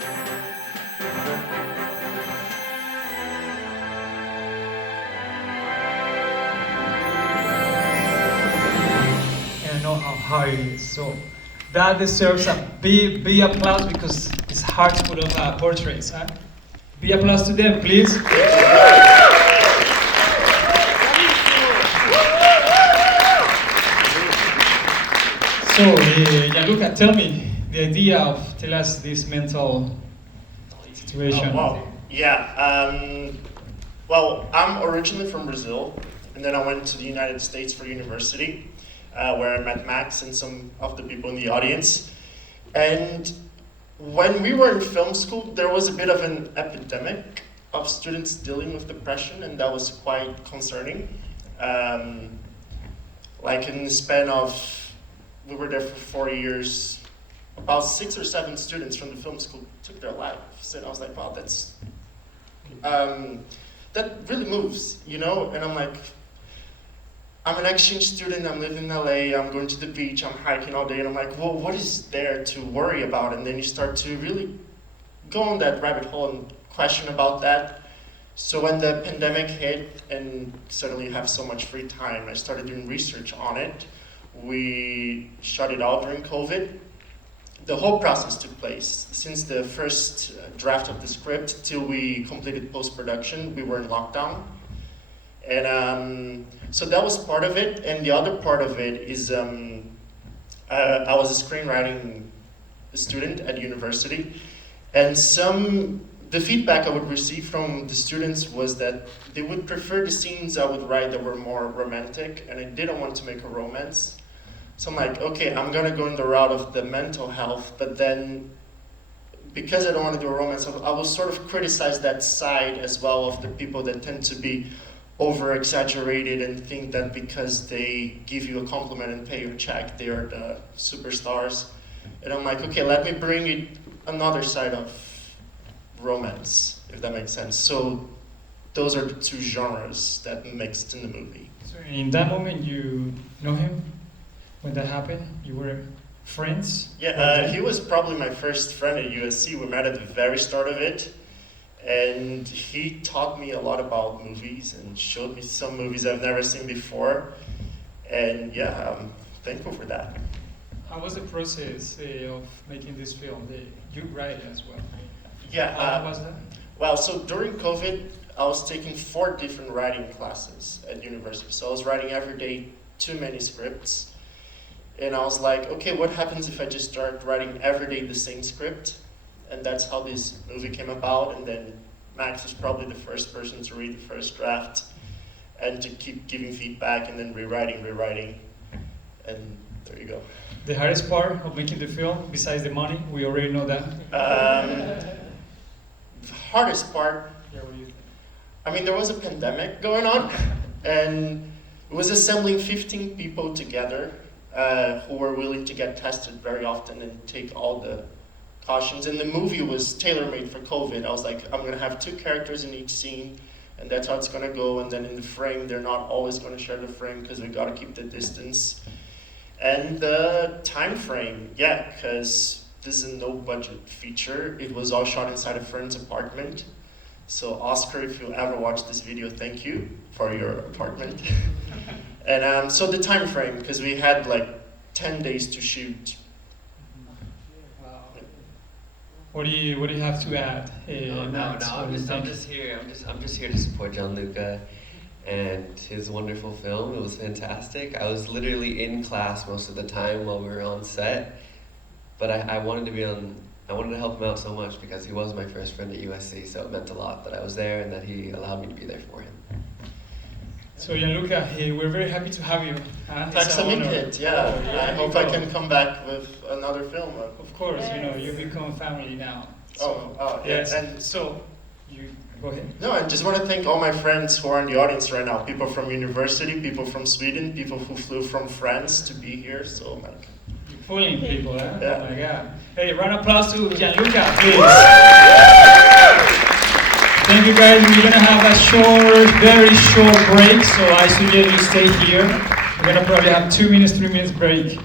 And I know how hard it is. So that deserves a big applause because it's hard to put up portraits. Huh? Big applause to them, please. So, Gianluca, tell me the idea of tell us this mental situation. Oh, wow. Yeah. Well, I'm originally from Brazil, and then I went to the United States for university, where I met Max and some of the people in the audience. And when we were in film school, there was a bit of an epidemic of students dealing with depression, and that was quite concerning. Like in the span of, we were there for 4 years, about 6 or 7 students from the film school took their lives. And I was like, wow, that really moves, you know? And I'm like, I'm an exchange student, I'm living in LA, I'm going to the beach, I'm hiking all day, and I'm like, well, what is there to worry about? And then you start to really go on that rabbit hole and question about that. So when the pandemic hit and suddenly you have so much free time, I started doing research on it. We shut it out during COVID. The whole process took place. Since the first draft of the script till we completed post-production, we were in lockdown. And so that was part of it. And the other part of it is I was a screenwriting student at university. And the feedback I would receive from the students was that they would prefer the scenes I would write that were more romantic, and I didn't want to make a romance. So I'm like, okay, I'm gonna go in the route of the mental health, but then because I don't want to do a romance, I will sort of criticize that side as well of the people that tend to be over-exaggerated and think that because they give you a compliment and pay your check, they are the superstars. And I'm like, okay, let me bring it another side of romance, if that makes sense. So those are the two genres that mixed in the movie. So in that moment, you know him? When that happened, you were friends? Yeah, he was probably my first friend at USC. We met at the very start of it, and he taught me a lot about movies and showed me some movies I've never seen before. And yeah, I'm thankful for that. How was the process of making this film? You write as well. Yeah. How was that? Well, so during COVID, I was taking 4 different writing classes at university. So I was writing every day 2 manuscripts. And I was like, okay, what happens if I just start writing every day the same script? And that's how this movie came about. And then Max was probably the first person to read the first draft and to keep giving feedback and then rewriting. And there you go. The hardest part of making the film, besides the money, we already know that. The hardest part, Yeah, what do you think? I mean, there was a pandemic going on, and it was assembling 15 people together who were willing to get tested very often and take all the cautions. And the movie was tailor-made for COVID. I was like, I'm gonna have 2 characters in each scene, and that's how it's gonna go. And then in the frame, they're not always gonna share the frame because we gotta keep the distance. And the time frame, yeah, because this is a no-budget feature. It was all shot inside a friend's apartment. So Oscar, if you ever watch this video, thank you for your apartment. And so the time frame, because we had like 10 days to shoot. Wow. What do you have to add? No. I'm just here to support Gianluca and his wonderful film. It was fantastic. I was literally in class most of the time while we were on set, but I wanted to help him out so much because he was my first friend at USC, so it meant a lot that I was there and that he allowed me to be there for him. So Gianluca, we're very happy to have you. Tack så mycket, yeah. I hope I can come back with another film. Of course, you become family now. So, yeah. yes. And so, you go ahead. no, I just want to thank all my friends who are in the audience right now. People from university, people from Sweden, people who flew from France to be here. So, like, You're fooling people, huh? Yeah. Oh my God. Hey, round of applause to Gianluca, please. Thank you guys. We're gonna have a very short break, so I suggest you stay here. We're gonna probably have 2 minutes, 3 minutes break.